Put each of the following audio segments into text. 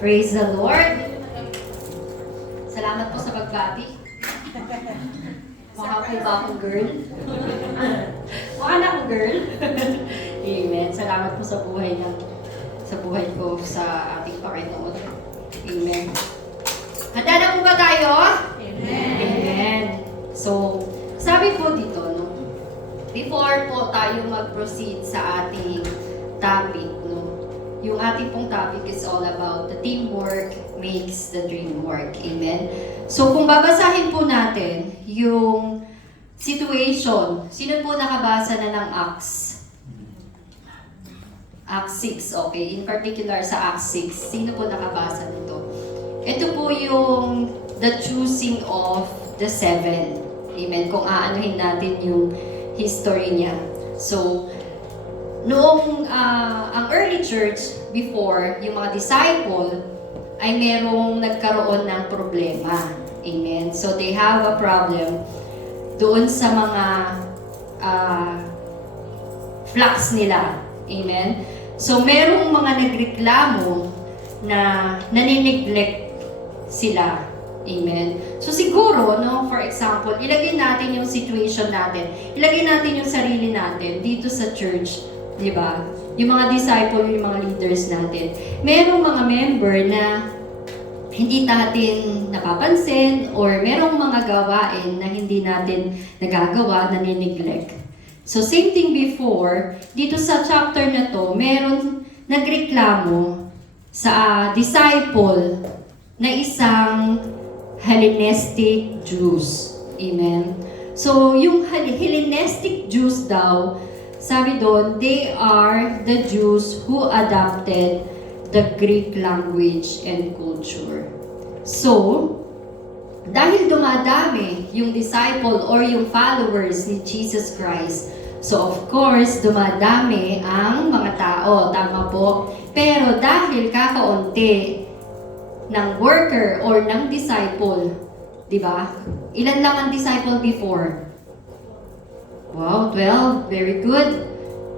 Praise the Lord! Salamat po sa pagbati. Mukha po ba akong girl? Mukha na akong girl? Amen. Salamat po sa buhay ko sa ating Panginoon. Amen. Handa na po ba tayo? Amen. Amen. So, sabi po dito, no? Before po tayo mag-proceed sa ating topic, no? Yung ating pong topic is all about the teamwork makes the dream work. Amen? So, kung babasahin po natin yung situation, sino po nakabasa na ng Acts? Acts 6, okay. In particular sa Acts 6, sino po nakabasa nito? Ito po yung the choosing of the seven. Amen? Kung aanuhin natin yung history niya. So, noong ang early church before, yung mga disciple, ay merong nagkaroon ng problema. Amen? So, they have a problem doon sa mga flocks nila. Amen? So, merong mga nagreklamo na nanineglect sila. Amen? So, siguro, no, for example, ilagay natin yung situation natin. Ilagay natin yung sarili natin dito sa church. Di ba? Yung mga disciple, yung mga leaders natin. Merong mga member na hindi natin napapansin or merong mga gawain na hindi natin nagagawa, na nineglect. So, same thing before, dito sa chapter na to, meron nagreklamo sa disciple na isang Hellenistic Jews. Amen? So, yung Hellenistic Jews daw, sabi doon, they are the Jews who adopted the Greek language and culture. So, dahil dumadami yung disciple or yung followers ni Jesus Christ, so of course, dumadami ang mga tao, tama po. Pero dahil kakaunti ng worker or ng disciple, di ba? Ilan lang ang disciple before? Wow, 12. Very good.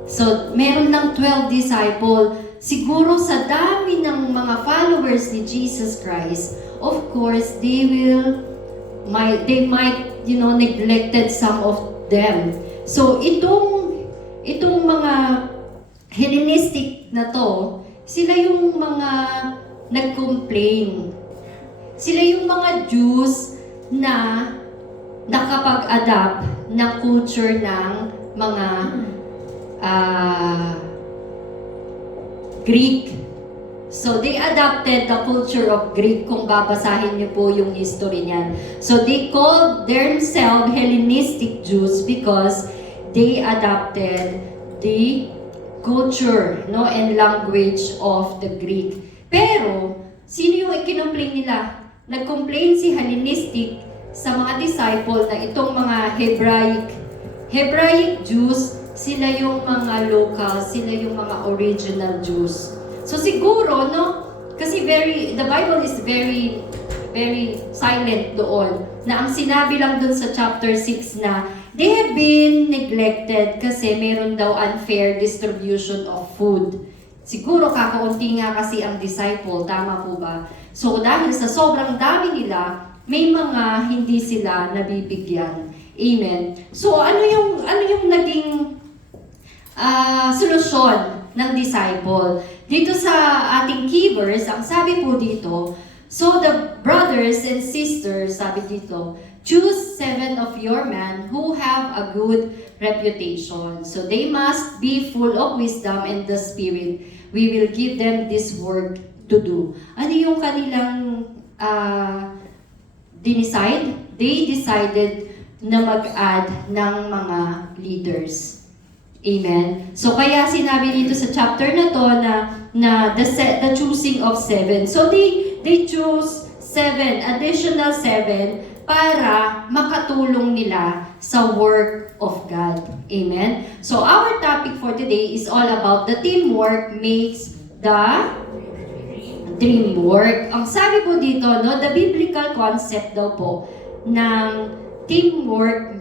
So, meron ng 12 disciple. Siguro sa dami ng mga followers ni Jesus Christ, of course, they might, neglected some of them. So, itong mga Hellenistic na to, sila yung mga nag-complain. Sila yung mga Jews na nakapag-adapt ng culture ng mga Greek. So, they adopted the culture of Greek, kung babasahin niyo po yung history niyan. So, they called themselves Hellenistic Jews because they adopted the culture, no, and language of the Greek. Pero, sino yung ikinomplain nila? Nag-complain si Hellenistic sa mga disciple na itong mga Hebraic Jews, sila yung mga local, sila yung mga original Jews. So siguro, no, kasi the Bible is very, very silent doon, na ang sinabi lang doon sa chapter 6 na they have been neglected kasi meron daw unfair distribution of food. Siguro kakaunti nga kasi ang disciple, tama po ba? So dahil sa sobrang dami nila, may mga hindi sila nabibigyan. Amen. So ano yung naging solusyon ng disciple? Dito sa ating key verse, ang sabi po dito, so the brothers and sisters, sabi dito, choose 7 of your men who have a good reputation. So they must be full of wisdom and the Spirit. We will give them this work to do. Ano yung kanilang decide? They decided na mag-add ng mga leaders. Amen? So kaya sinabi dito sa chapter na to na the choosing of 7. So they choose 7, additional 7, para makatulong nila sa work of God. Amen? So our topic for today is all about the teamwork makes the dream work. Ang sabi po dito, no, the biblical concept daw po ng teamwork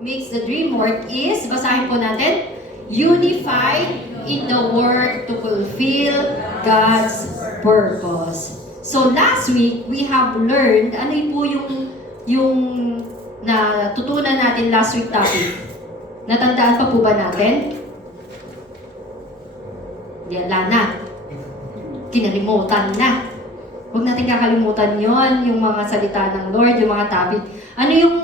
makes the dream work is, basahin po natin, unified in the work to fulfill God's purpose. So last week, we have learned, ano po yung natutunan natin last week topic? Natandaan pa po ba natin? Wala na. Kinalimutan na. Huwag natin kakalimutan yon, yung mga salita ng Lord, yung mga topic. Ano yung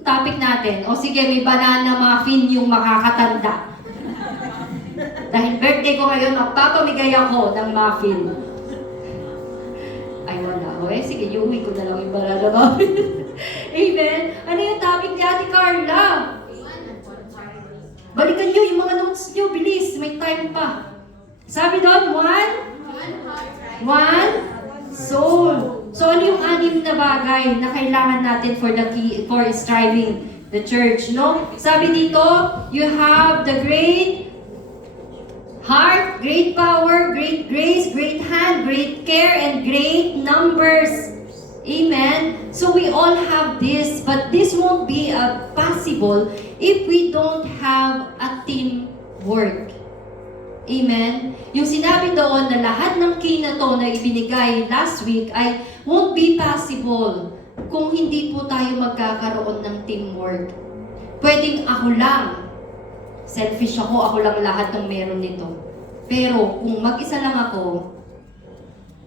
topic natin? O sige, may banana muffin yung makakatanda. Dahil birthday ko ngayon, magpapamigay ako ng muffin. Ay, wala. O sige, iuwi ko na lang yung banana muffin. Amen? Ano yung topic ni Ate Carla? Balikan nyo yung mga notes nyo, bilis, may time pa. Sabi doon, one soul. So ano yung 6 na bagay na kailangan natin for striving the church, no? Sabi dito, you have the great heart, great power, great grace, great hand, great care, and great numbers. Amen? So we all have this, but this won't be possible if we don't have a teamwork. Amen? Yung sinabi doon na lahat ng key na to na ibinigay last week ay won't be possible kung hindi po tayo magkakaroon ng teamwork. Pwedeng ako lang, selfish ako lang lahat ng meron nito. Pero kung mag-isa lang ako,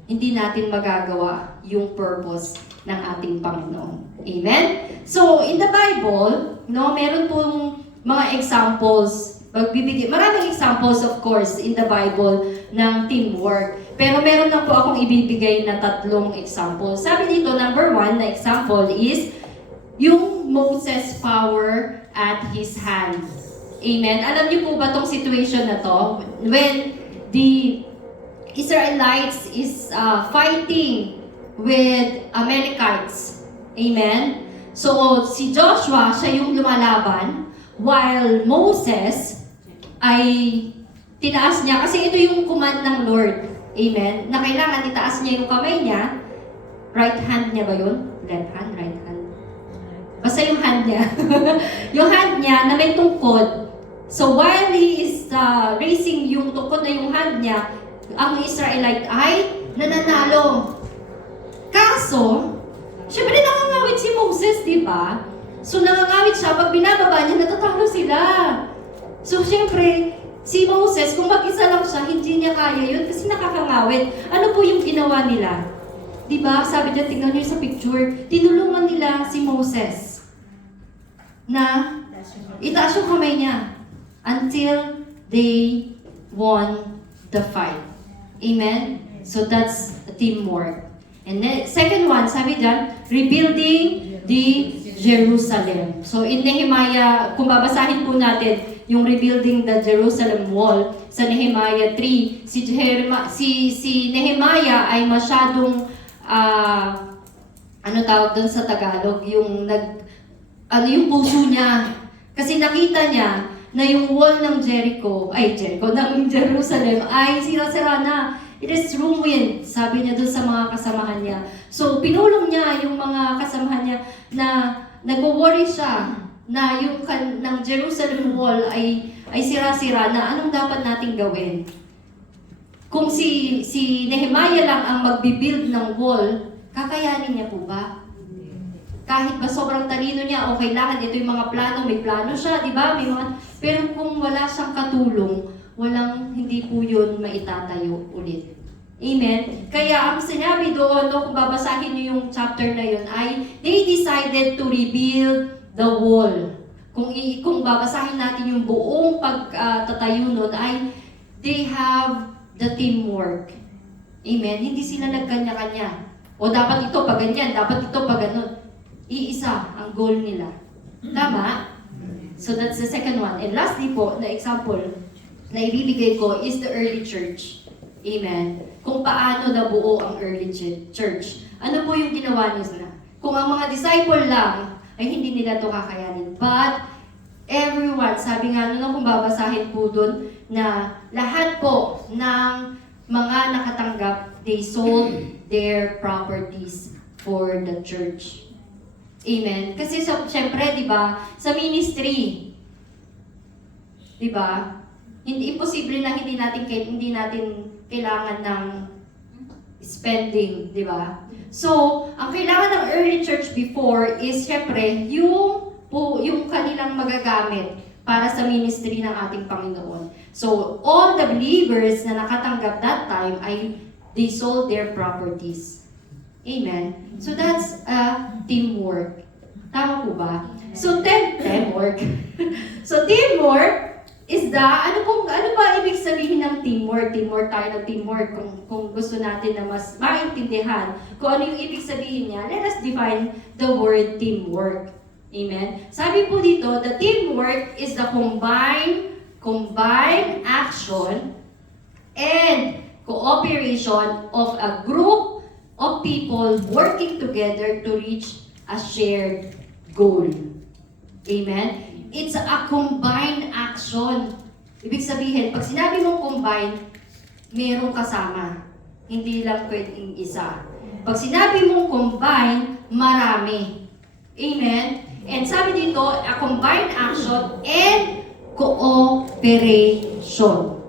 hindi natin magagawa yung purpose ng ating Panginoon. Amen? So, in the Bible, no, meron pong mga examples. Maraming examples, of course, in the Bible ng teamwork. Pero meron na po akong ibibigay na 3 examples. Sabi dito, number 1 na example is yung Moses' power at his hand. Amen? Alam niyo po ba tong situation na to? When the Israelites is fighting with Amalekites. Amen? So, si Joshua, siya yung lumalaban, while Moses ay tinaas niya, kasi ito yung command ng Lord. Amen? Na kailangan itaas niya yung kamay niya. Right hand niya ba yun? Left hand, right hand. Basta yung hand niya. Yung hand niya na may tungkod. So while he is raising yung tungkod na yung hand niya, ang Israelite ay nananalo. Kaso, syempre nangangawit si Moses, di ba? So nangangawit siya, pag binababa niya, natatalo sila. So syempre, si Moses, kung mag-isa lang siya, hindi niya kaya yun kasi nakakangawit. Ano po yung ginawa nila? Diba? Sabi niya, tingnan niyo sa picture, tinulungan nila si Moses na itaas yung kamay niya until they won the fight. Amen? So that's teamwork. And then, second one, sabi dyan, rebuilding the Jerusalem. So in Nehemiah, kung babasahin po natin yung rebuilding the Jerusalem wall sa Nehemiah 3, si Nehemiah ay masyadong ano tawag doon sa Tagalog, yung yung puso niya. Kasi nakita niya na yung wall ng ng Jerusalem ay sira-sira na. It is ruined, sabi niya doon sa mga kasamahan niya. So, pinulong niya yung mga kasamahan niya na nag-worry siya na yung ng Jerusalem wall ay sira-sira na. Anong dapat nating gawin? Kung si Nehemiah lang ang magbibuild ng wall, kakayanin niya po ba? Kahit ba sobrang talino niya o kailangan ito yung mga plano, may plano siya, di ba? Pero kung wala siyang katulong, hindi po yun maitatayo ulit. Amen? Kaya ang sinabi doon, kung babasahin niyo yung chapter na yun, ay they decided to rebuild the wall. Kung babasahin natin yung buong pagtatayo nun, ay they have the teamwork. Amen? Hindi sila nagkanya-kanya. O dapat ito pa ganyan, dapat ito pa ganun. Iisa ang goal nila. Tama? So that's the second one. And lastly po, na example na ibibigay ko is the early church. Amen? Kung paano nabuo ang early church. Ano po yung ginawa nila? Kung ang mga disciple lang, ay hindi nila ito kakayanin. But everyone, sabi nga kung babasahin po dun, na lahat po ng mga nakatanggap, they sold their properties for the church. Amen? Kasi syempre, di ba, sa ministry, di ba, hindi imposible na hindi natin kailangan ng spending, di ba? So, ang kailangan ng early church before is syempre yung kanilang magagamit para sa ministry ng ating Panginoon. So, all the believers na nakatanggap that time ay they sold their properties. Amen? So, that's teamwork. Tama po ba? So, teamwork. So, teamwork is ano ba ibig sabihin ng teamwork? Teamwork tayo ng teamwork. Kung gusto natin na mas maintindihan kung ano yung ibig sabihin niya, let us define the word teamwork. Amen? Sabi po dito, the teamwork is the combined action and cooperation of a group of people working together to reach a shared goal. Amen? It's a combined action. Ibig sabihin, pag sinabi mong combined, merong kasama. Hindi lang pwedeng isa. Pag sinabi mong combined, marami. Amen? And sabi dito, a combined action and cooperation.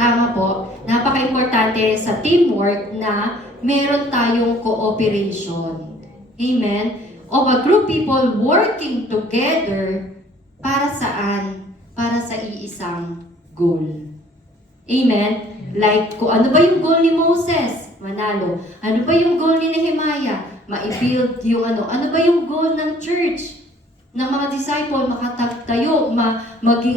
Tama po. Napaka-importante sa teamwork na meron tayong cooperation. Amen? Of a group people working together para saan? Para sa iisang goal. Amen? Like, kung ano ba yung goal ni Moses? Manalo. Ano ba yung goal ni Nehemiah? Ma-build yung ano. Ano ba yung goal ng church? Ng mga disciple, makatagtayo,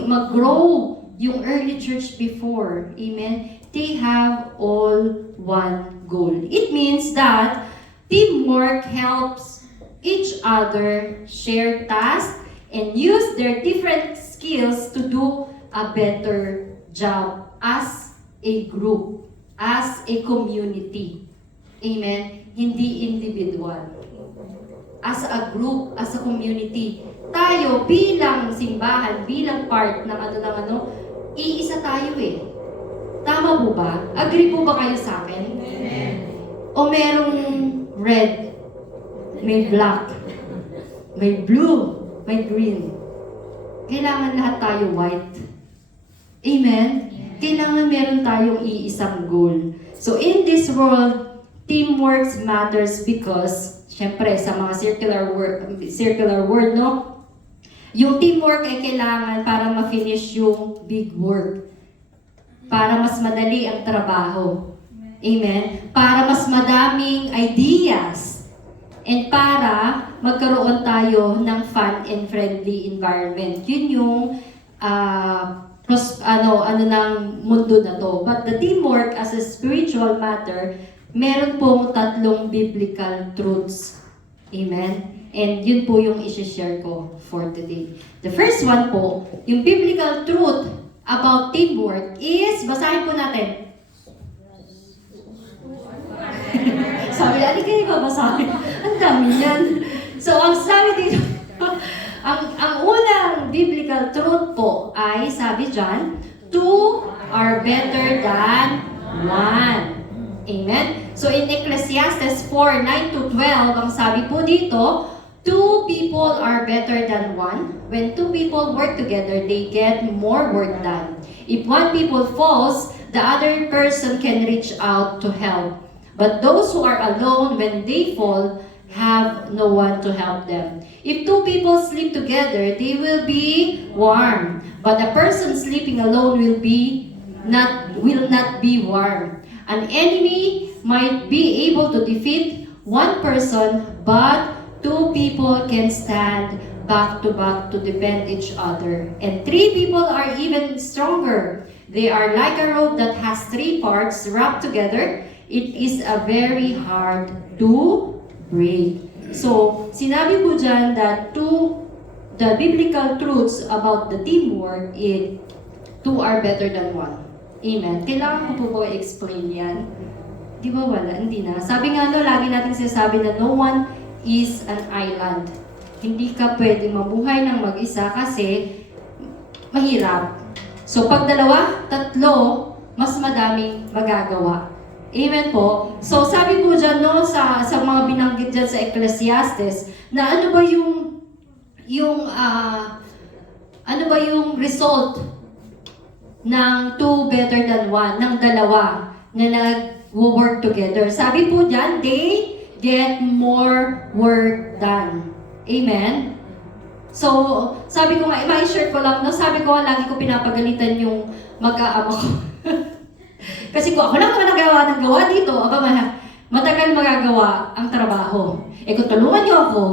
mag-grow yung early church before. Amen? They have all one goal. It means that teamwork helps each other share tasks and use their different skills to do a better job as a group, as a community. Amen? Hindi individual. As a group, as a community. Tayo bilang simbahan, bilang part ng iisa tayo eh. Tama po ba? Agree po ba kayo sa akin? Amen. O merong red, may black, may blue, may green. Kailangan lahat tayo white. Amen? Kailangan meron tayong iisang goal. So in this world, teamwork matters because, syempre, sa mga circular word, no? Yung teamwork ay kailangan para ma-finish yung big work. Para mas madali ang trabaho. Amen? Para mas madaming ideas. And para magkaroon tayo ng fun and friendly environment. Yun yung ng mundo na to. But the teamwork as a spiritual matter, meron pong 3 biblical truths. Amen? And yun po yung isi-share ko for today. The first one po, yung biblical truth about teamwork is, basahin po natin. Sabi, ali kayo babasahin. Ang dami yan. So, ang sabi dito, ang unang biblical truth po ay, sabi dyan, 2 are better than 1. Amen? So, in Ecclesiastes 4:9-12, ang sabi po dito, 2 people are better than 1. When 2 people work together, they get more work done. If 1 people falls, the other person can reach out to help. But those who are alone when they fall have no one to help them. If 2 people sleep together, they will be warm. But a person sleeping alone will not be warm. An enemy might be able to defeat 1 person, but 2 people can stand back to back to defend each other. And 3 people are even stronger. They are like a rope that has 3 parts wrapped together. It is a very hard to break. So, sinabi po dyan that the biblical truths about the teamwork is 2 are better than 1. Amen. Kailangan ko po ba i-explain yan? Di ba wala? Hindi na. Sabi nga lagi natin sinasabi na no one is an island. Hindi ka pwedeng mabuhay ng mag-isa kasi mahirap. So pag 2, 3, mas madaming magagawa. Amen po. So sabi po dyan sa mga binanggit dyan sa Ecclesiastes na ano ba yung result ng 2 better than 1, ng 2 na will work together. Sabi po dyan, they get more work done. Amen? So, sabi ko nga, i-share ko lang, no? Sabi ko, lagi ko pinapagalitan yung mag-aama ko. Kasi kung ako lang naman nagawa ng gawa dito, matagal magagawa ang trabaho. Kung tulungan niyo ako,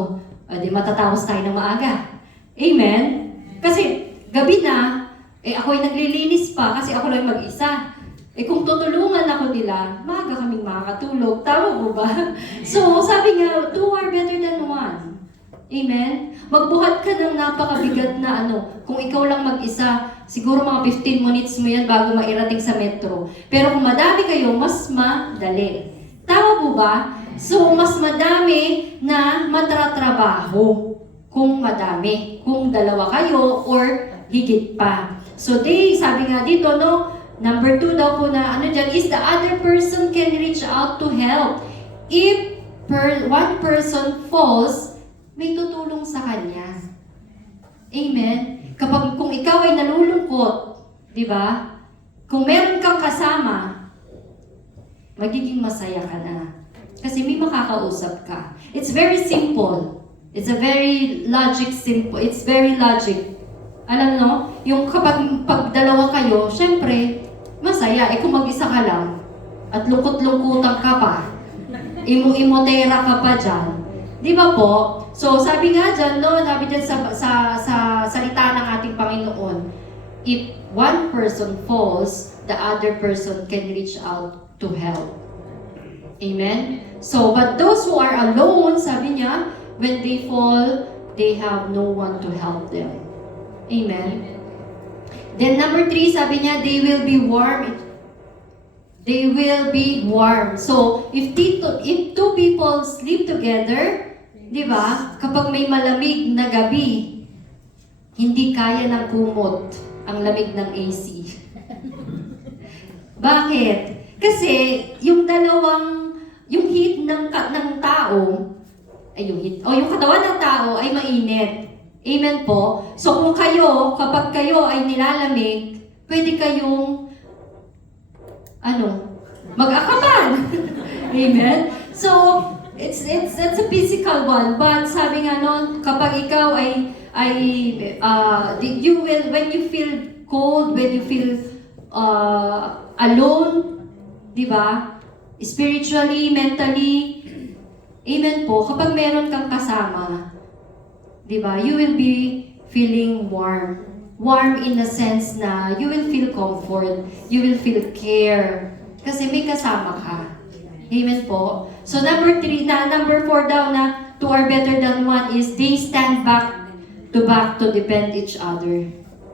di matatapos tayo ng maaga. Amen? Kasi gabi na, ako'y naglilinis pa kasi ako lang mag-isa. Kung tutulungan ako nila, maaga kaming makakatulog. Tama po ba? So, sabi nga, two are better than one. Amen? Magbuhat ka ng napakabigat na kung ikaw lang mag-isa, siguro mga 15 minutes mo yan bago mairating sa metro. Pero kung madami kayo, mas madali. Tama po ba? So, mas madami na matratrabaho kung madami. Kung dalawa kayo or higit pa. So, sabi nga dito, number 2 daw po na dyan is the other person can reach out to help. If one person falls, may tutulong sa kanya. Amen? Kung ikaw ay nalulungkot, di ba? Kung meron kang kasama, magiging masaya ka na. Kasi may makakausap ka. It's very simple. It's a very simple. It's very logic. Alam mo, yung pag dalawa kayo, syempre, masaya. Kung mag-isa ka lang, at lungkot-lungkutan ka pa, imo-imotera ka pa dyan. Di ba po? So, sabi nga dyan, sabi dyan sa salita ng ating Panginoon, if one person falls, the other person can reach out to help. Amen? So, but those who are alone, sabi niya, when they fall, they have no one to help them. Amen? Then number 3, sabi niya, they will be warm. They will be warm. So, if two people sleep together, di ba, kapag may malamig na gabi, hindi kaya ng kumot ang lamig ng AC. Bakit? Kasi yung heat ng tao, yung katawan ng tao ay mainit. Amen po? So kung kapag kayo ay nilalamig, pwede kayong, mag-akapan. Amen? So, that's a physical one. But sabi nga kapag ikaw when you feel cold, when you feel alone, di ba? Spiritually, mentally, amen po, kapag meron kang kasama, di ba, you will be feeling warm. Warm in the sense na you will feel comfort, you will feel care, kasi may kasama ka. Amen po. So number 4 daw na two are better than one is they stand back to defend each other.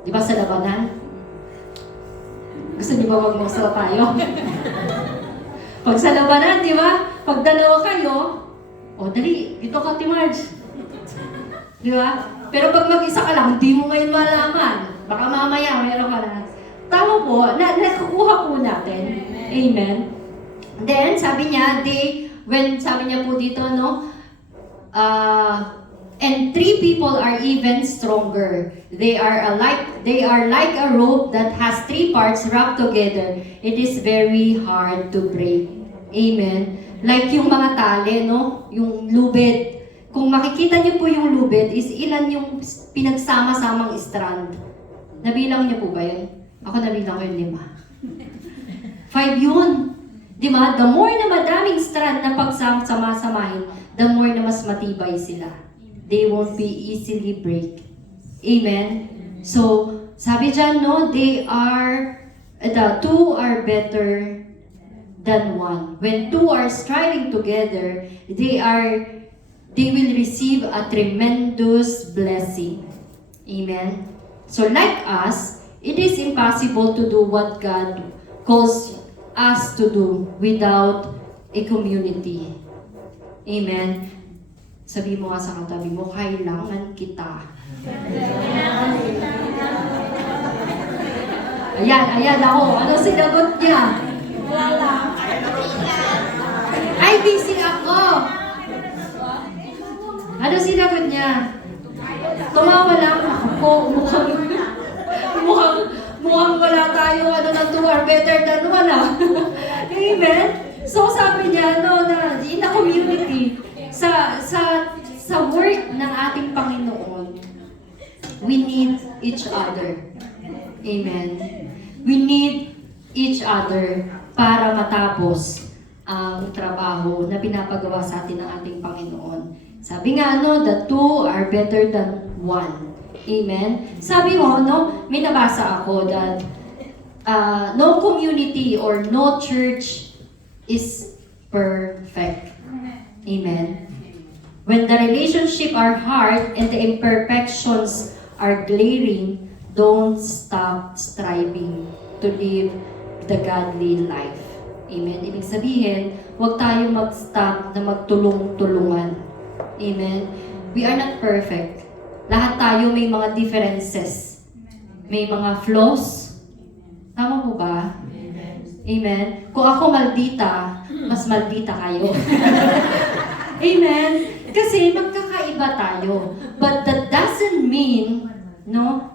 Di ba sa labanan? Gusto niyo ba magmuksa tayo? Pag sa labanan, di ba? Pag dalawa kayo, dali, dito ka, Marge. Di ba? Pero pag mag-isa ka lang, hindi mo ngayon malaman. Baka mamaya, mayroon ka na. Tama po, nakukuha po natin. Amen. Then, sabi niya, sabi niya po dito, and 3 people are even stronger. They are like a rope that has 3 parts wrapped together. It is very hard to break. Amen. Like yung mga tali, yung lubid. Kung makikita niyo po yung lubid, is ilan yung pinagsama-samang strand. Nabilang niyo po ba yun? Ako nabilang ko yung 5. 5 yun. Di ba? The more na madaming strand na pagsama-samahin, the more na mas matibay sila. They won't be easily break. Amen? So, sabi dyan, the 2 are better than 1. When 2 are striving together, they will receive a tremendous blessing. Amen? So, like us, it is impossible to do what God calls us to do without a community. Amen? Sabi mo nga sa katabi mo, kailangan kita. Ayan ako. Ano sinagot niya? Wala. Ay, busy ako. Ano sinagot niya? Tumawa lang ako. Mukhang wala tayo, 2 are better than 1. Amen? So sabi niya, no, na in the community, sa work ng ating Panginoon, we need each other. Amen. We need each other para matapos ang trabaho na pinapagawa sa atin ng ating Panginoon. Sabi nga, no, the two are better than one. Amen. Sabi mo, no, may nabasa ako that no community or no church is perfect. Amen. When the relationship are hard and the imperfections are glaring, don't stop striving to live the godly life. Amen. Ibig sabihin, huwag tayo mag-stop na magtulong-tulungan. Amen. We are not perfect. Lahat tayo may mga differences. May mga flaws. Tama po ba? Amen. Kung ako maldita, mas maldita kayo. Amen. Kasi magkakaiba tayo. But that doesn't mean, no,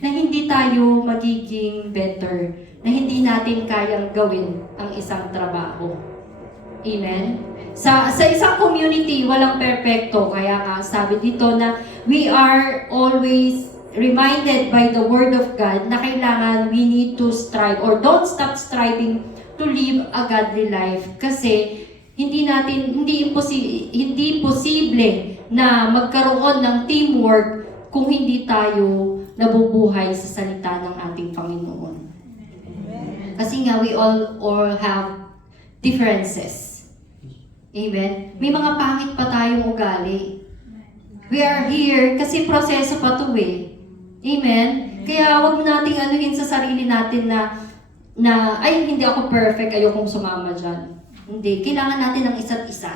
na hindi tayo magiging better. Na hindi natin kayang gawin ang isang trabaho. Amen. Sa isang community, walang perpekto. Kaya nga, sabi dito na we are always reminded by the Word of God na kailangan we need to strive or don't stop striving to live a godly life. Kasi hindi posible na magkaroon ng teamwork kung hindi tayo nabubuhay sa salita ng ating Panginoon. Kasi nga, we all have differences. Amen? May mga pangit pa tayong ugali. We are here kasi proseso pa to eh. Amen? Kaya wag nating anuhin sa sarili natin na ay, hindi ako perfect, ayokong sumama dyan. Hindi. Kailangan natin ng isa't isa.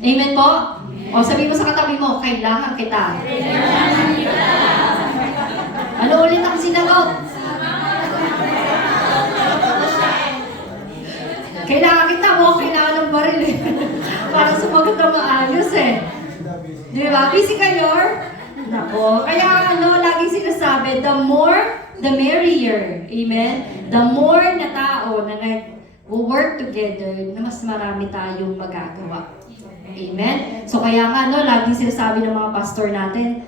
Amen po? O sabi mo sa katabi mo, kailangan kita. Kailangan kita. Ano ulit ang sinagot? Kailangan kita mo, kailangan ng baril eh. Para sumagot na maayos eh. Di ba? Busy kayo? Nako. Kaya laging sinasabi, the more, the merrier. Amen? The more na tao na nag-work together, na mas marami tayong magagawa. Amen? So kaya nga, laging sinasabi ng mga pastor natin,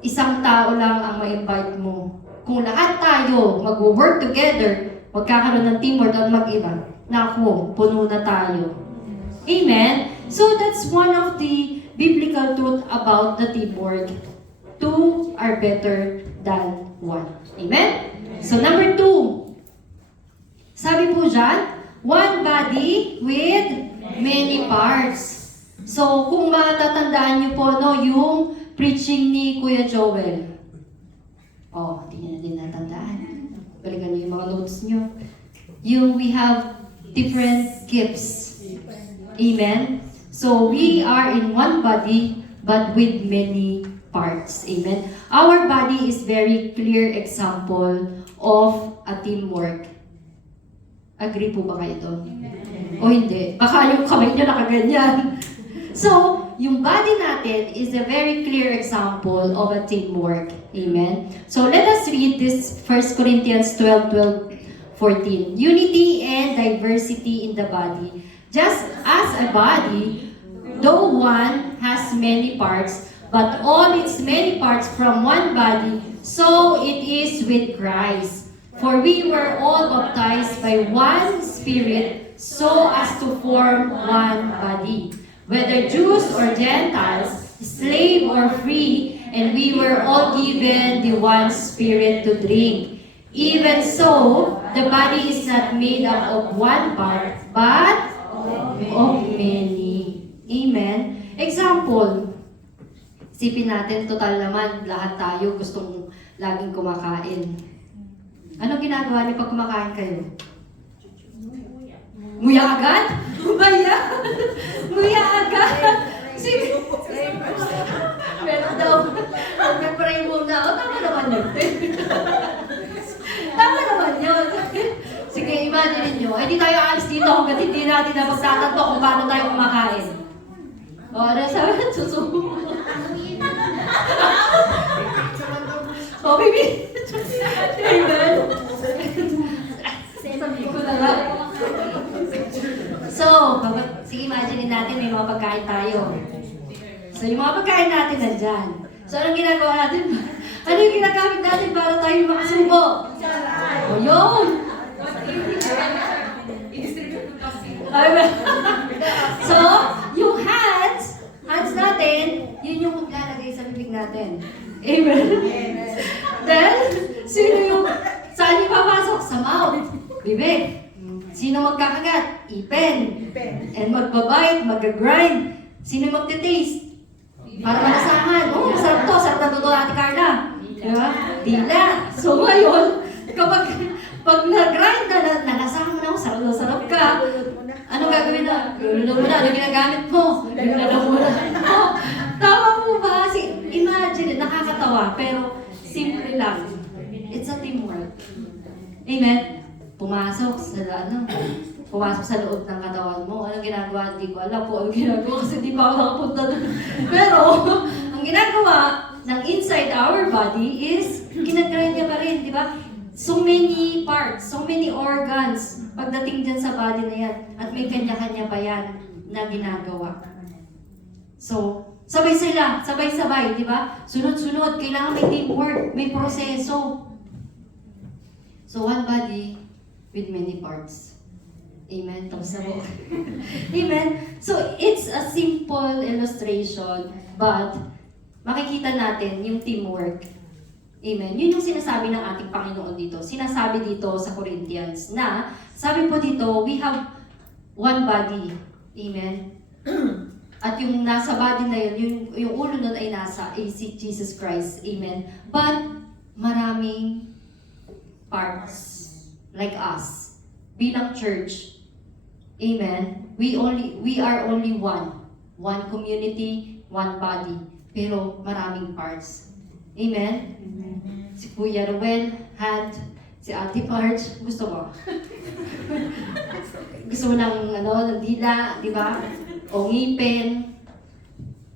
isang tao lang ang ma-invite mo. Kung lahat tayo mag-work together, magkakaroon ng teamwork at mag-iba, naku, puno na tayo. Amen? So that's one of the biblical truth about the teamwork. Two are better than one. Amen? So number 2. Sabi po dyan, one body with many parts. So kung matatandaan niyo po, yung preaching ni Kuya Joel. Hindi niyo na din natandaan. Balikan niyo yung mga notes niyo. We have different gifts. Amen? So we are in one body, but with many parts. Amen? Our body is very clear example of a teamwork. Agree po ba kayo doon? O hindi? Baka yung kamay nyo nakaganyan. So, yung body natin is a very clear example of a teamwork. Amen? So, let us read this 1 Corinthians 12:14. Unity and diversity in the body. Just as a body, though one has many parts, but all its many parts from one body, so it is with Christ. For we were all baptized by one Spirit, so as to form one body. Whether Jews or Gentiles, slave or free, and we were all given the one Spirit to drink. Even so, the body is not made up of one part, but of many. Amen? Example, isipin natin, total naman, lahat tayo gustong laging kumakain. Anong ginagawa niyo pag kumakain kayo? Nguya agad? Nguya? Nguya agad? Sige. Meron daw. Nag-pray muna. Tama naman yun. Tama naman yun. Sige, imagine nyo. Hindi tayo alis dito hanggang hindi natin na magtatanto kung paano tayo kumakain. Ano sabi? Susubo. Baby. Amen. Sabi ko na nga. So, sige, imagine natin may mga pagkain tayo. So, yung mga pagkain natin nandyan. So, anong ginagawa natin? Ano yung ginagamit natin para tayo makasubo? O, yun! So, yung hands natin, yun yung maglalagay sa bibig natin. Amen? Then, saan yung papasok? Sa mouth. Bibig. Sino magkakagat? Ipin. And magbabite, mag-grind. Sino magte-taste? Para malasahan. Oh, masarap to. Sarap na totoo Ate Carla. Diba? Dila. So ngayon, pag nag-grind na, nalasahan mo na, sarap na sarap ka. Ano gagawin na? Lulunod mo na. Ano ginagamit mo? Lulunod mo na. Oh, tama po ba? Imagine, nakakatawa. Pero simple lang. It's a teamwork. Amen? Pumasok sa loob ng katawan mo. Anong ginagawa? Hindi ko alam po anong ginagawa kasi hindi pa ako nakapunta doon. Pero, ang ginagawa ng inside our body is, ginagrind niya pa rin, di ba? So many parts, so many organs pagdating dyan sa body na yan. At may kanya-kanya pa yan na ginagawa. So, sabay sila, sabay-sabay, di ba? Sunod-sunod, kailangan may teamwork, may proseso. So, one body with many parts. Amen. Tapos na po. Amen. So, it's a simple illustration, but makikita natin yung teamwork. Amen. Yun yung sinasabi ng ating Panginoon dito. Sinasabi dito sa Corinthians na, sabi po dito, we have one body. Amen. At yung nasa body na yun, yung ulo nun ay si Jesus Christ. Amen. But, maraming parts like us. Bilang church. Amen. We are only one. One community, one body. Pero maraming parts. Amen? Si Kuya Ruel, hand. Si Ate Marge, gusto mo? Gusto mo ng dila, di ba? O ngipin.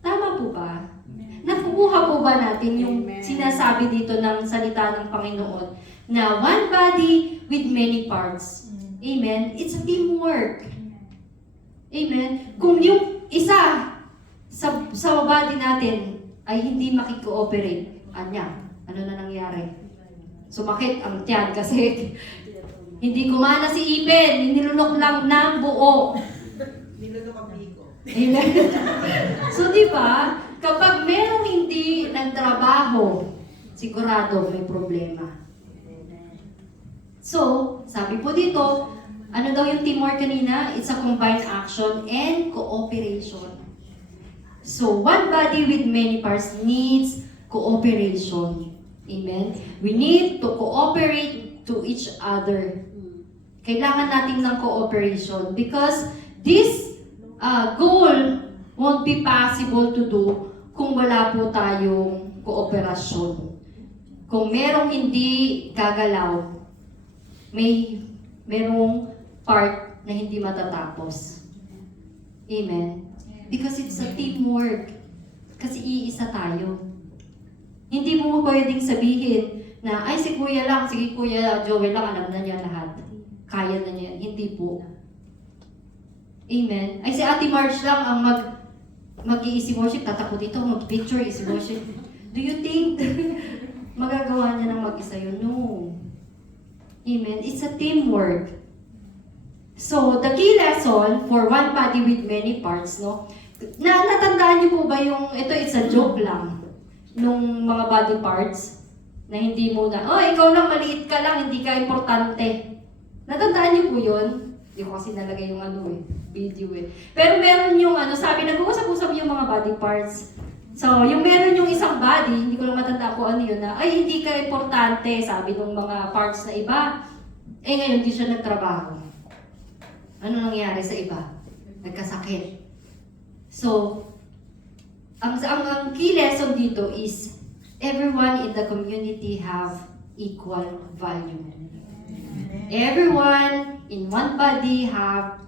Tama po ba? Nakukuha po ba natin yung sinasabi dito ng salita ng Panginoon na one body with many parts? Amen? It's a teamwork. Amen? Kung yung isa sa body natin ay hindi makikooperate, ano na nangyari? Sumakit ang tiyan kasi hindi kumana si Ipin, nilunok lang ng buo. Nilunok ang bigo. Amen? So di ba, kapag merong hindi nagtrabaho, sigurado may problema. So, sabi po dito, ano daw yung teamwork kanina? It's a combined action and cooperation. So, one body with many parts needs cooperation. Amen? We need to cooperate to each other. Kailangan natin ng cooperation because this goal won't be possible to do kung wala po tayong kooperasyon. Kung merong hindi gagalaw, merong part na hindi matatapos. Amen? Because it's a teamwork. Kasi iisa tayo. Hindi mo pwedeng sabihin na, ay si Kuya lang, sige Kuya Joel lang, alam na niya lahat. Kaya na niya. Hindi po. Amen? Ay si Ate Marge lang ang mag-i-easy worship, tatakot dito, mag-picture, easy worship. Do you think magagawa niya ng mag-isa yun? No. Amen? It's a teamwork. So, the key lesson for one body with many parts, no? Natandaan niyo po ba yung, it's a joke lang, nung mga body parts, na hindi mo na, ikaw lang, maliit ka lang, hindi ka importante. Natandaan niyo po yun? Hindi ko kasi nalagay yung video Pero meron yung sabi, nag-uusap-usap yung mga body parts. So, yung meron yung isang body, hindi ko lang matanda kung ano yun na, ay hindi ka importante, sabi ng mga parts na iba. Ngayon, hindi siya nagtrabaho. Ano nangyari sa iba? Nagkasakit. So, ang key lesson dito is, everyone in the community have equal value. Everyone in one body have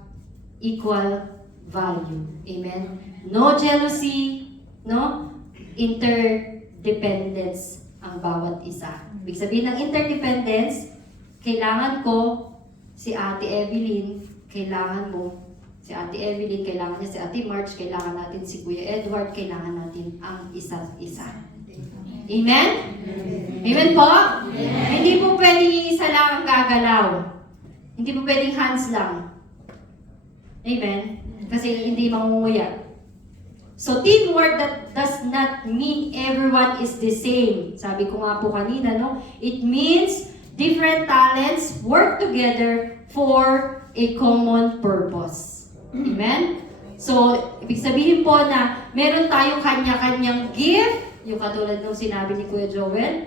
equal value. Amen? No jealousy, no? Interdependence ang bawat isa. Ibig sabihin ng interdependence, kailangan ko si Ate Evelyn, kailangan mo si Si Ate Evelyn, kailangan niya si Ate March, kailangan natin si Kuya Edward, kailangan natin ang isa't isa. Amen? Amen po? Hindi po pwedeng isa lang ang gagalaw. Hindi po pwedeng hands lang. Amen? Kasi hindi mangunguya. So, teamwork that does not mean everyone is the same. Sabi ko nga po kanina, no? It means different talents work together for a common purpose. Amen? So, ibig sabihin po na meron tayong kanya-kanyang gift, yung katulad ng sinabi ni Kuya Joel,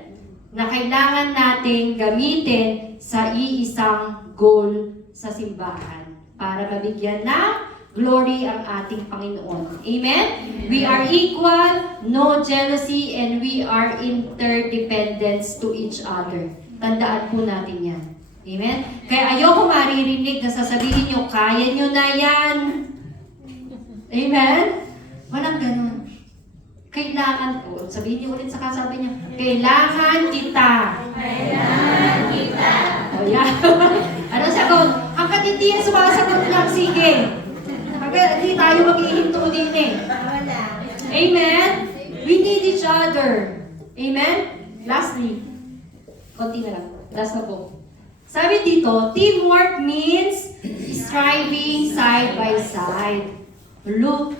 na kailangan nating gamitin sa iisang goal sa simbahan para mabigyan ng glory ang ating Panginoon. Amen? We are equal, no jealousy, and we are interdependence to each other. Tandaan po natin yan. Amen? Kaya ayoko maririnig na sasabihin nyo, kaya nyo na yan. Amen? Walang ganun. Kailangan po, sabihin niyo ulit sa kasabi niya, kailangan kita. Kailangan kita. O yan. Ano sagot? Hanggat hindi yan sumasagot lang, sige. Hanggat hindi tayo maghihinto din eh. Amen? We need each other. Amen? Lastly, konti na lang. Last na po. Sabi dito, teamwork means striving side by side. Look,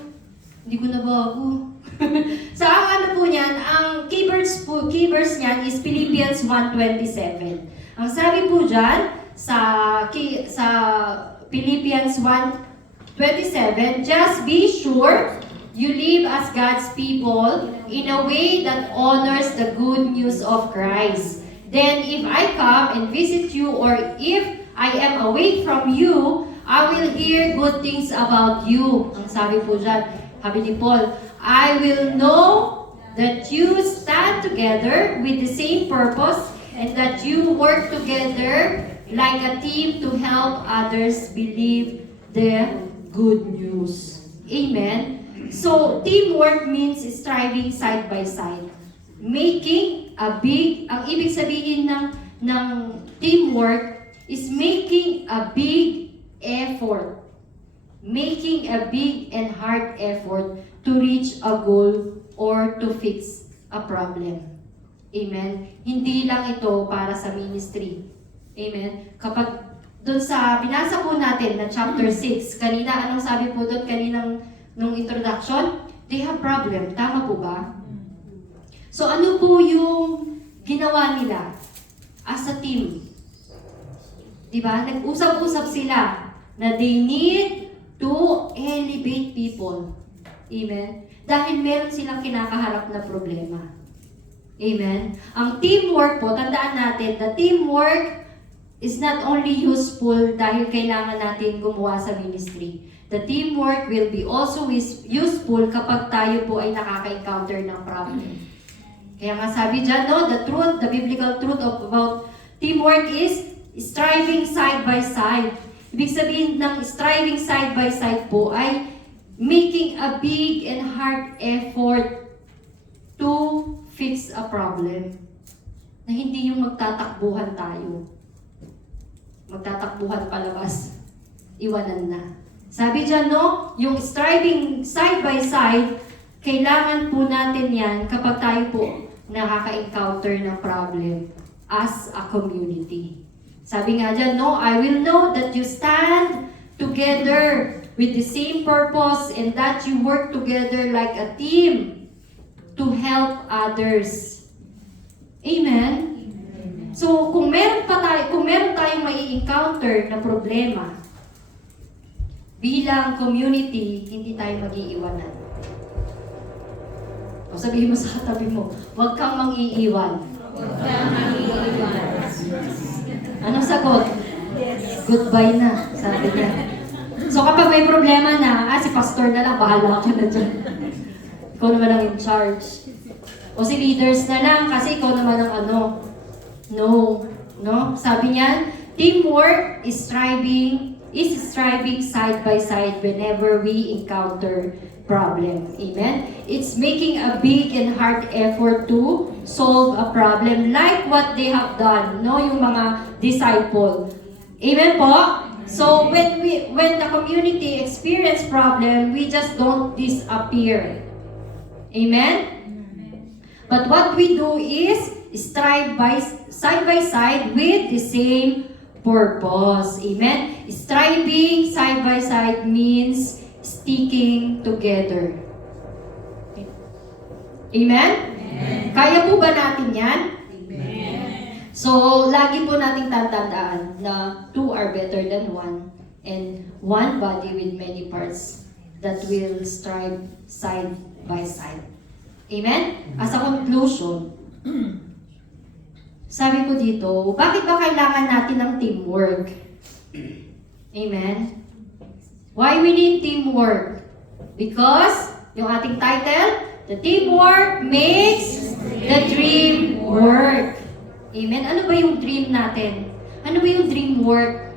hindi ko na bago. So, ang ano po niyan, ang keywords niyan is Philippians 1:27. Ang sabi po diyan sa Philippians 1:27, just be sure you live as God's people in a way that honors the good news of Christ. Then if I come and visit you, or if I am away from you, I will hear good things about you. Ang sabi po diyan, sabi ni Paul, I will know that you stand together with the same purpose and that you work together like a team to help others believe the good news. Amen? So, teamwork means striving side by side. Making a big, ang ibig sabihin ng teamwork is making a big effort. Making a big and hard effort to reach a goal or to fix a problem. Amen? Hindi lang ito para sa ministry. Amen? Kapag doon sa, binasa po natin na chapter 6, kanina, anong sabi po doon kaninang nung introduction? They have problem. Tama po ba? So ano po yung ginawa nila as a team? Diba? Nag-usap-usap sila na they need to elevate people. Amen? Dahil meron silang kinakaharap na problema. Amen? Ang teamwork po, tandaan natin, the teamwork is not only useful dahil kailangan natin gumawa sa ministry. The teamwork will be also useful kapag tayo po ay nakaka-encounter ng problem. Kaya nga sabi dyan, no, the biblical truth about teamwork is striving side by side. Ibig sabihin ng striving side by side po ay making a big and hard effort to fix a problem. Na hindi yung magtatakbuhan tayo. Magtatakbuhan palabas. Iwanan na. Sabi dyan, no, yung striving side by side, kailangan po natin yan kapag tayo po nakaka-encounter ng problem as a community. Sabi nga dyan, no, I will know that you stand together with the same purpose and that you work together like a team to help others. Amen? So, kung meron tayong mai-encounter na problema, bilang community, hindi tayo mag-iiwanan. O sabihin mo sa katabi mo, huwag kang mang-iiwan. Huwag kang mang-iiwan. Anong sagot? Yes. Goodbye na, sabi niya. So kapag may problema na, si pastor na lang, bahala ka na dyan. Ikaw naman ang in charge. O si leaders na lang, kasi ikaw naman ang ano. No. Sabi niya, teamwork is striving side by side whenever we encounter problem. Amen? It's making a big and hard effort to solve a problem like what they have done, no? Yung mga disciple. Amen po? So when the community experience problem, we just don't disappear. Amen? But what we do is strive side by side with the same purpose. Amen? Striving side by side means sticking together. Amen? Kaya po ba natin yan? So, lagi po nating tatandaan na two are better than one, and one body with many parts that will strive side by side. Amen? As a conclusion, sabi ko dito, bakit ba kailangan natin ng teamwork? Amen? Why we need teamwork? Because, yung ating title, the teamwork makes the dream work. Amen? Ano ba yung dream natin? Ano ba yung dream work?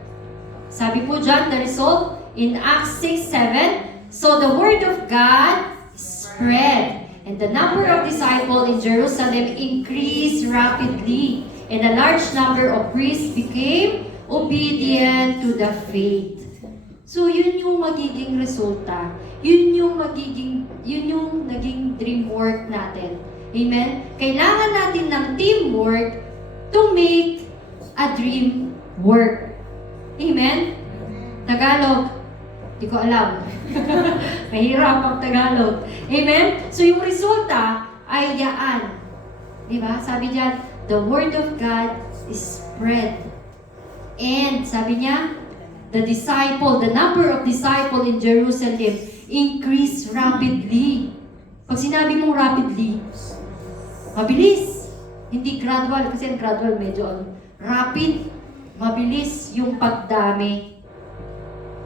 Sabi po dyan, the result in Acts 6:7, so the word of God spread, and the number of disciples in Jerusalem increased rapidly, and a large number of priests became obedient to the faith. So yun yung magiging resulta. Yun yung naging dream work natin. Amen? Kailangan natin ng teamwork to make a dream work. Amen? Tagalog. Di ko alam. Mahirap ang Tagalog. Amen? So yung resulta ay yaan. Di ba? Sabi diyan, the word of God is spread. And sabi niya, the number of disciples in Jerusalem increased rapidly. Pag sinabi mong rapidly, mabilis. Hindi gradual, kasi ang gradual medyo rapid, mabilis yung pagdami.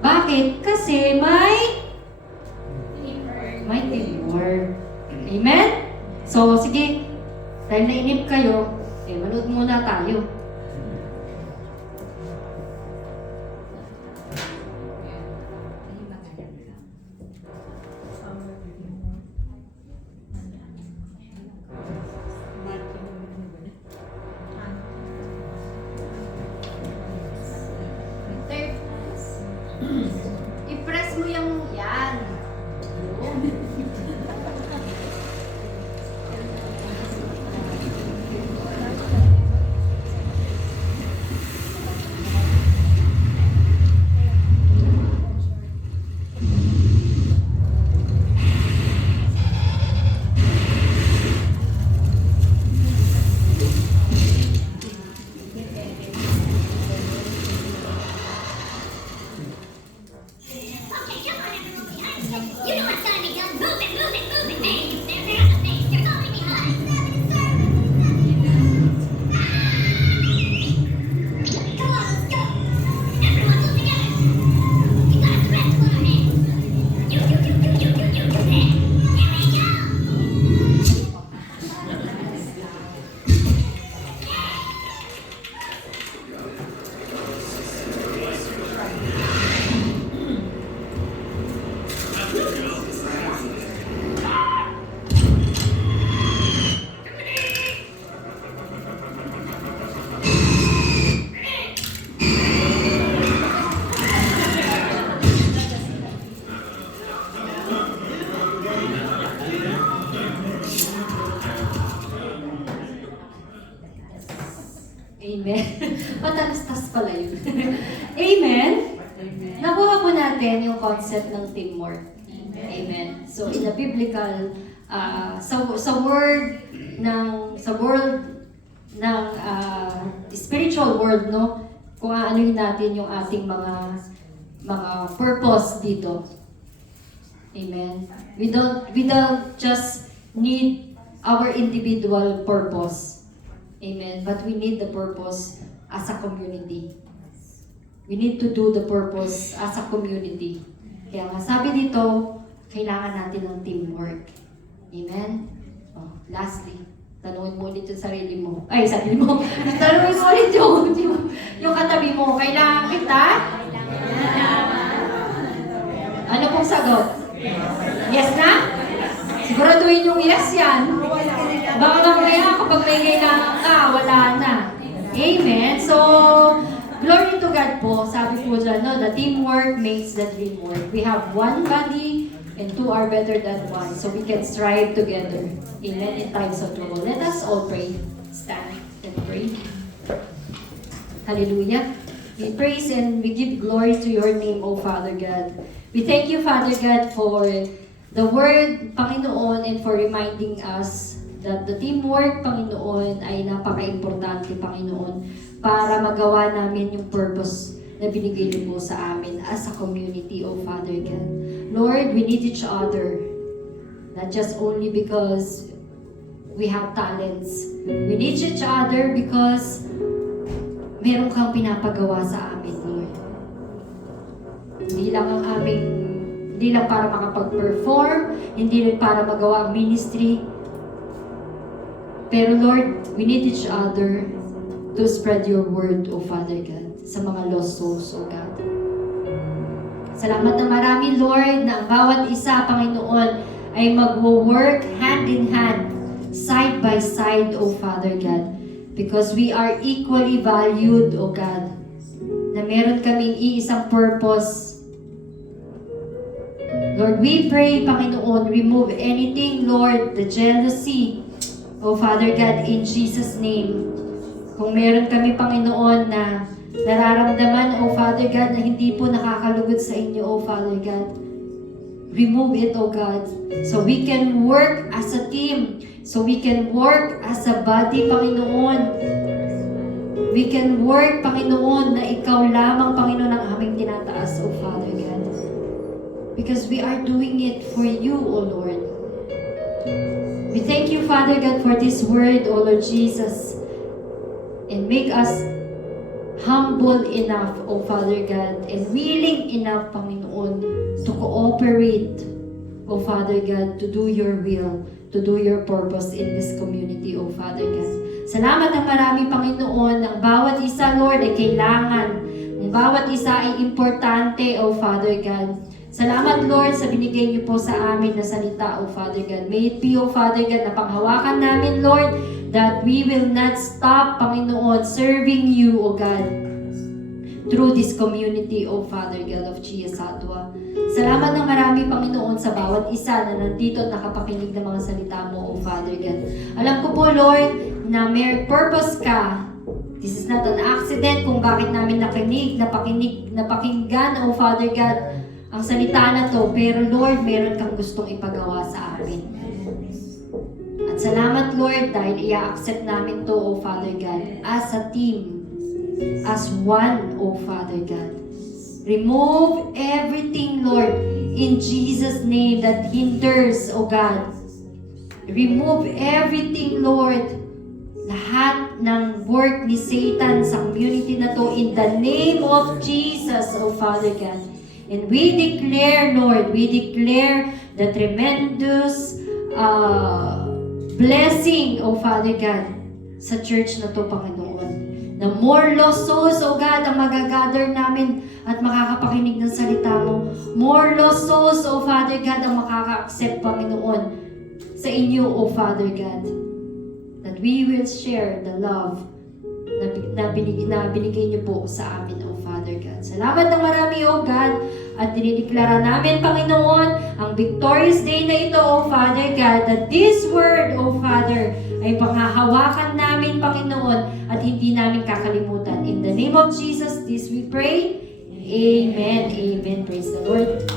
Bakit? Kasi may teamwork. Amen? So, sige, dahil nainip kayo, manood muna tayo. I-press mo yung yan. You know what's gotta be done. Move it, move it, move it. Hey, there's a face. You're falling behind. Come on, let's go. Everyone move together. We got a threat on our hands. You. There. Here we go. Amen. Patalastas pala yun. Amen? Nakuha po natin yung concept ng teamwork. Amen. So, in the biblical, sa world ng spiritual world, no? Kung aanuhin natin yung ating mga purpose dito. Amen. We don't just need our individual purpose. Amen. But we need the purpose as a community. We need to do the purpose as a community. Kaya nga sabi dito, kailangan natin ng teamwork. Amen? Oh, lastly, tanungin mo ulit yung sarili mo. Ay, sarili mo. Tanungin mo ulit yung katabi mo. Kailangan kita? Ano pong sagot? Yes na? Siguraduhin yung yes yan. Baka mamaya kapag may kailangan ka, wala na. Amen? So, glory to God po. no, sabi po dyan, no, the teamwork makes the dream work. We have one body and two are better than one. So we can strive together. Amen. In times of trouble. Let us all pray. Stand and pray. Hallelujah. We praise and we give glory to your name, O Father God. We thank you, Father God, for the word, Panginoon, and for reminding us that the teamwork, Panginoon, ay napaka-importante, Panginoon, para magawa namin yung purpose na binigay niyo po sa amin as a community, O Father God. Lord, we need each other. Not just only because we have talents. We need each other because meron kang pinapagawa sa amin, Lord. Hindi lang para makapag-perform, hindi rin para magawa ang ministry. Pero Lord, we need each other to spread your word, O Father God, sa mga lost souls, O God. Salamat na marami, Lord, na ang bawat isa, Panginoon, ay mag-work hand in hand, side by side, O Father God. Because we are equally valued, O God, na meron kaming iisang purpose. Lord, we pray, Panginoon, remove anything, Lord, the jealousy, O Father God, in Jesus' name. Kung meron kami, Panginoon, na nararamdaman, O Father God, na hindi po nakakalugod sa inyo, O Father God, remove it, O God, so we can work as a team, so we can work as a body, Panginoon. We can work, Panginoon, na ikaw lamang, Panginoon, ang aming tinataas, O Father God. Because we are doing it for you, O Lord. We thank you, Father God, for this word, O Lord Jesus. And make us humble enough, O Father God, and willing enough, Panginoon, to cooperate, O Father God, to do your will, to do your purpose in this community, O Father God. Salamat ng marami, Panginoon. Ang bawat isa, Lord, ay kailangan. Ang bawat isa ay importante, O Father God. Salamat, Lord, sa binigay niyo po sa amin na salita, O Father God. May it be, O Father God, na panghawakan namin, Lord, that we will not stop, Panginoon, serving you, O God, through this community, O Father God of Chia Satwa. Salamat ng marami, Panginoon, sa bawat isa na nandito at nakapakinig ng mga salita mo, O Father God. Alam ko po, Lord, na may purpose ka. This is not an accident kung bakit namin napakinggan, O Father God, ang salita na to. Pero, Lord, meron kang gustong ipagawa sa amin. At salamat, Lord, dahil i-accept namin to, O Father God, as a team, as one, O Father God. Remove everything, Lord, in Jesus' name that hinders, O God. Remove everything, Lord, lahat ng work ni Satan sa community na to in the name of Jesus, O Father God. And we declare, Lord, we declare the tremendous blessing, O Father God, sa church na to, Panginoon. Na more lost souls, O God, ang magagather namin at makakapakinig ng salita mo. More lost souls, O Father God, ang makaka-accept, Panginoon, sa inyo, O Father God. That we will share the love na binigay niyo po sa amin, O Father God. Salamat ng marami, O God, at dinideklara namin, Panginoon, ang victorious day na ito, O Father God, that this word, O Father, ay panghahawakan namin, Panginoon, at hindi namin kakalimutan. In the name of Jesus, this we pray. Amen. Amen. Praise the Lord.